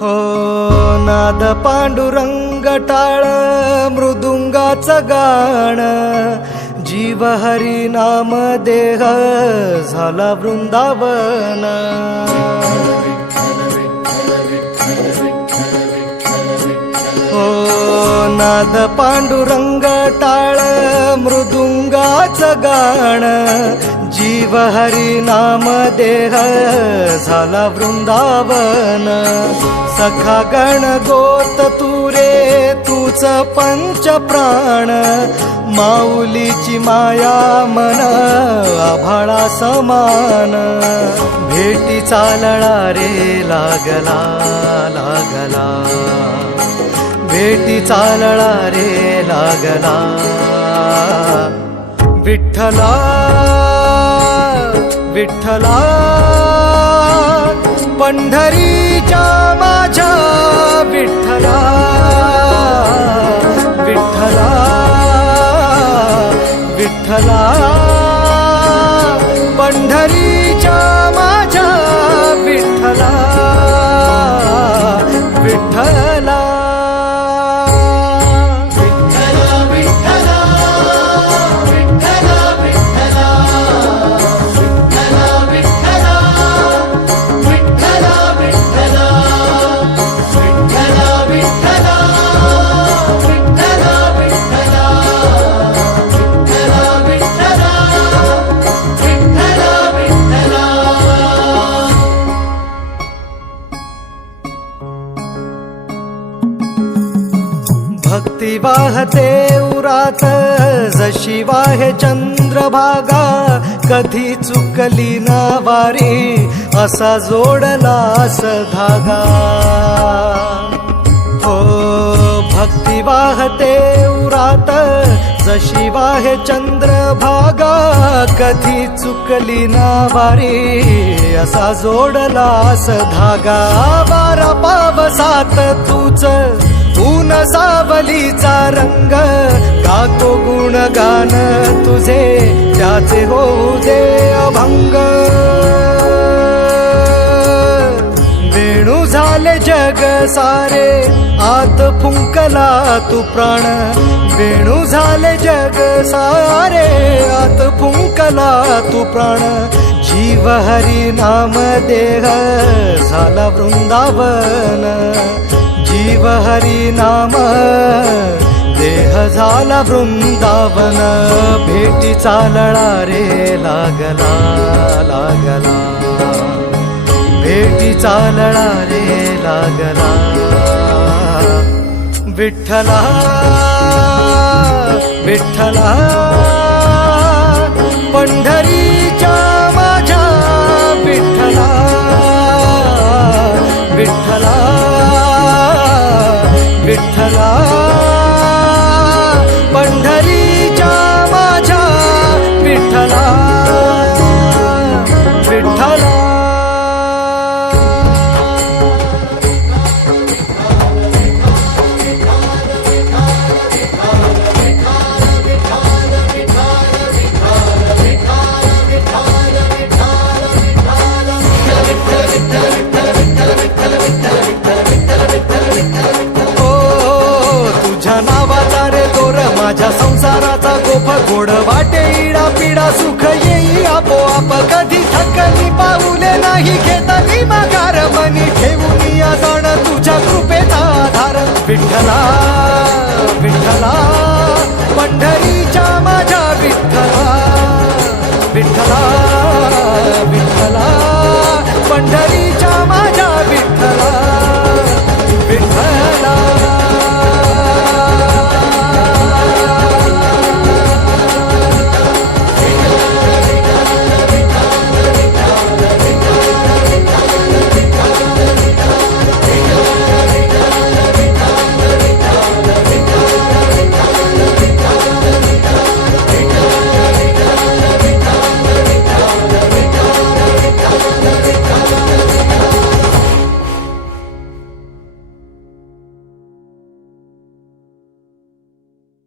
हो नाद पांडुरंग टाळ मृदुंगाचं गाण जीव हरी नाम देह झाला वृंदावन हो नाद पांडुरंग टाळ मृदुंगाचं गाण जीव हरी नाम देह झाला वृंदावन सखा गण गोत तुरे तूच पंच प्राण माऊलीची माया मन आभाळा समान भेटी चालळा रे लागला लागला भेटी चालळा रे लागला विठ्ठला विठ्ठला पंढरीच्या माझ्या विठ्ठला विठ्ठला विठ्ठला पंढरीच्या माझ्या विठ्ठला विठ्ठला भक्ती वाहते उरात जशी वाहे चंद्रभागा कधी चुकली ना वारी असा जोडलास धागा हो भक्ती वाहते उरात जशी वाहे चंद्रभागा कधी चुकली ना वारी असा जोडलास धागा वारा पावसात तूच ऊन सावलीचा रंग गातो गुणगान तुझे त्याचे होऊ दे अभंग वेणू झाले जग सारे आत फुंकला तू प्राण वेणू झाले जग सारे आत फुंकला तू प्राण जीव हरी नाम देह झाला वृंदावन जीव हरी नाम देह झाला वृंदावन भेटी चालळा रे लागला लागला भेटी चालळा रे लागला विठ्ठला विठ्ठला पंढरीच्या माझ्या विठ्ठला विठ्ठला विठ्ठला पंढरीच्या माझ्या विठ्ठला विठ्ठला माझ्या संसाराचा गोफ गोड वाटे इडा पिडा सुख येई आपोआप कधी थकली पाऊले नाही घेतली माघार मनी ठेवून या जाण तुझ्या कृपेचा आधार विठ्ठला विठ्ठला पंढरीच्या माझ्या विठ्ठला विठ्ठला विठ्ठला पंढरीच्या माझ्या विठ्ठला